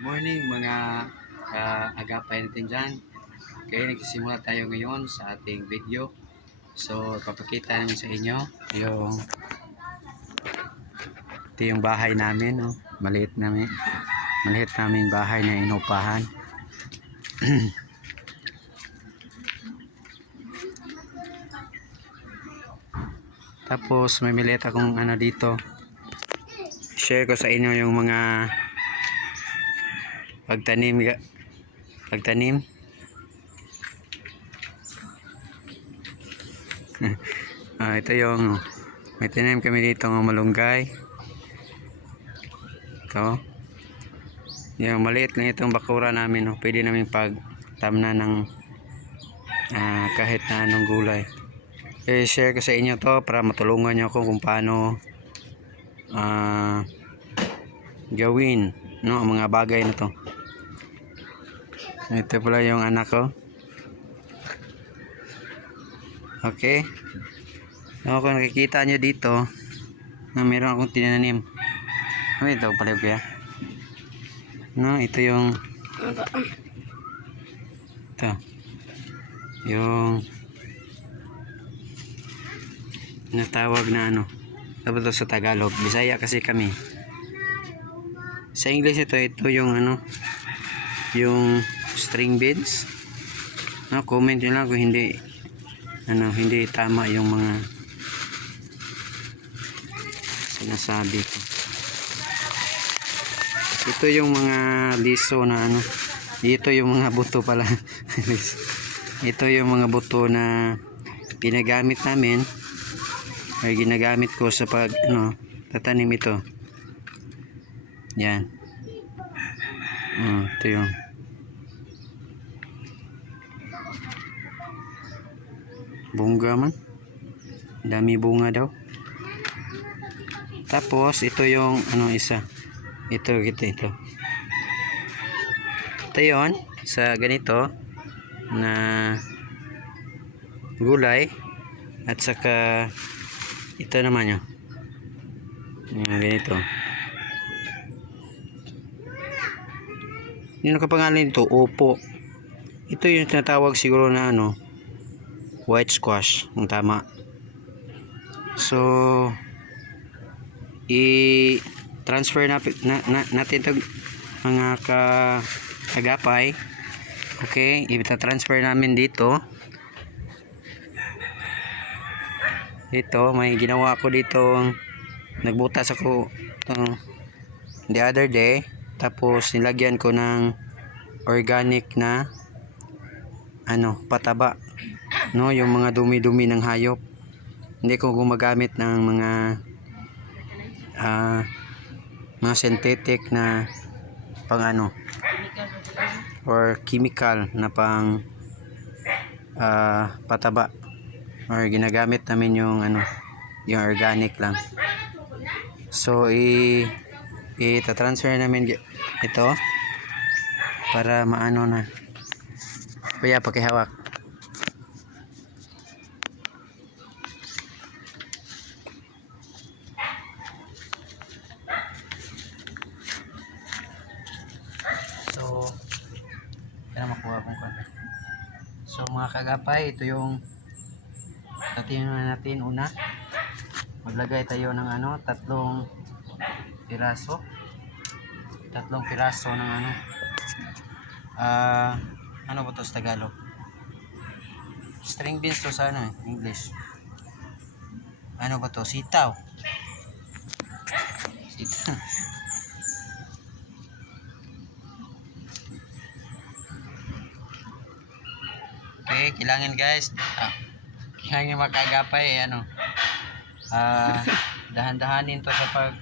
Good morning mga agapay natin dyan. Okay, nagsisimula tayo ngayon sa ating video. So, papakita namin sa inyo ito yung bahay namin. Oh. Maliit namin bahay na inupahan. Tapos may maliit akong dito. Share ko sa inyo yung mga pagtanim. Ito yung may tanim kami dito ng malunggay. Ito yung maliit lang itong bakura namin. Pwede namin pagtamna ng kahit na anong gulay. Share ko sa inyo to para matulungan nyo ako kung paano gawin ang mga bagay na to. Ito pala yung anak ko. Okay. Kung nakikita nyo dito na meron akong tinanim. Ito pala kaya. Ito yung yung natawag na dapat sa Tagalog, Bisaya kasi kami. Sa English ito yung yung string beans. Comment nyo lang kung hindi tama yung mga sinasabi ko. Ito yung mga liso na dito yung mga buto pala. Ito yung mga buto na ginagamit namin ay ginagamit ko sa tatanim ito. Yan. Ito yung bunga man. Dami bunga daw. Tapos ito yung isa. Ito. Ito yon sa ganito na gulay at saka ito naman yung ganito. Yung nakapangalan nito, Opo. Ito yung tinatawag siguro na white squash, ang tama. So i-transfer natin ito mga agapay. Okay, i-transfer namin dito. Ito, may ginawa ako dito. Nagbutas ako the other day. Tapos nilagyan ko ng organic na pataba. Yung mga dumi-dumi ng hayop. Hindi ko gumagamit ng mga synthetic na pang or chemical na pang pataba. Or ginagamit namin yung yung organic lang. So i-transfer namin ito para maano na. Kuya, pakihawak. So kaya makuha kong konti. So mga kagapay, ito yung tatingnan natin una. Maglagay tayo ng tatlong piraso ng ano ba to sa Tagalog? String beans to sa English. Ano ba to? Sitaw. Okay, kailangan guys kailangan makagapay dahan-dahanin to sa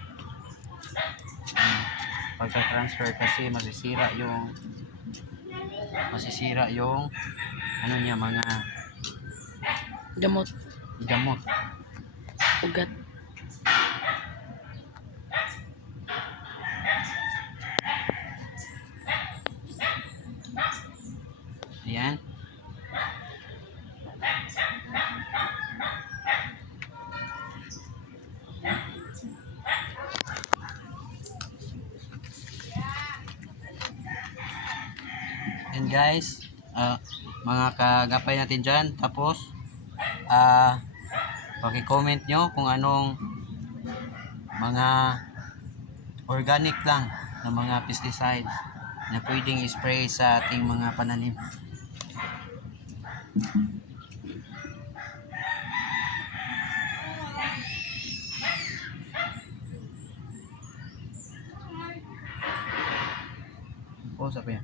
pagka-transfer kasi masisira yung niya, mga gamot ugat. Ayan. natin guys, mga kagapay natin dyan. Tapos paki-comment nyo kung anong mga organic lang na mga pesticides na pwedeng spray sa ating mga pananim. Pause apa ya?